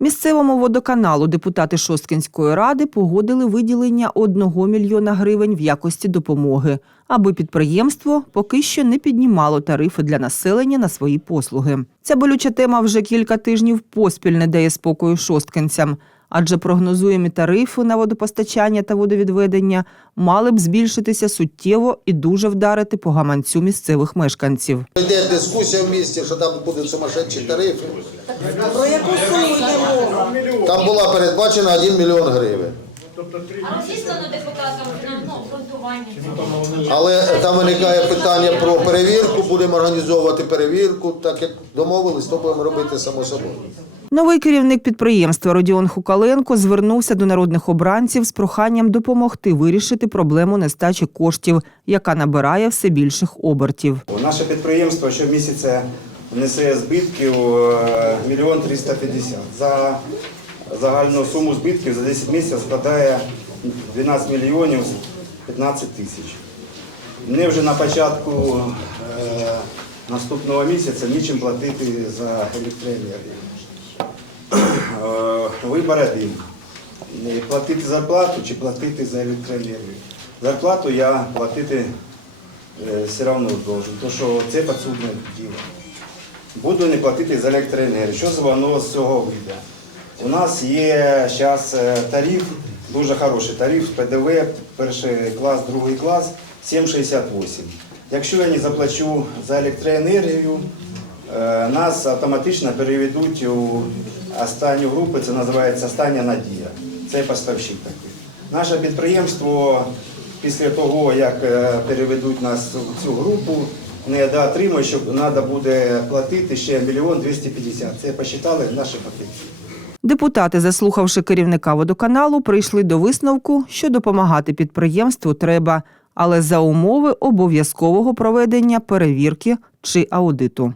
Місцевому водоканалу депутати Шосткинської ради погодили виділення 1 мільйона гривень в якості допомоги, аби підприємство поки що не піднімало тарифи для населення на свої послуги. Ця болюча тема вже кілька тижнів поспіль не дає спокою шосткинцям, адже прогнозуємі тарифи на водопостачання та водовідведення мали б збільшитися суттєво і дуже вдарити по гаманцю місцевих мешканців. Йде дискусія в місті, що там будуть сумасшедші тарифи. Про яку? Там була передбачена 1 мільйон гривень. А розіслано депутатам на обґрунтування. Але там виникає питання про перевірку, будемо організовувати перевірку, так як домовились, то будемо робити само собою. Новий керівник підприємства Родіон Хукаленко звернувся до народних обранців з проханням допомогти вирішити проблему нестачі коштів, яка набирає все більших обертів. Наше підприємство щомісяця несе збитків е, мільйон 350. За загальну суму збитків за 10 місяців складає 12 мільйонів 15 тисяч. Мені вже на початку е, наступного місяця нічим платити за електроенергію. Е, один. Платити зарплату чи платити за електроенергію. Зарплату я платити е, все одно должен, тому що це підсудне діло. Буду не платити за електроенергію. Що воно з цього вийде? У нас є зараз тариф, дуже хороший тариф, ПДВ, перший клас, другий клас 7,68. Якщо я не заплачу за електроенергію, е, нас автоматично переведуть у останню групу, це називається остання надія. Це поставщик такий. Наше підприємство після того, як е, переведуть нас у цю групу, не доотримує, що треба буде платити ще мільйон 250. Це посчитали наші фахівці. Депутати, заслухавши керівника водоканалу, прийшли до висновку, що допомагати підприємству треба, але за умови обов'язкового проведення перевірки чи аудиту.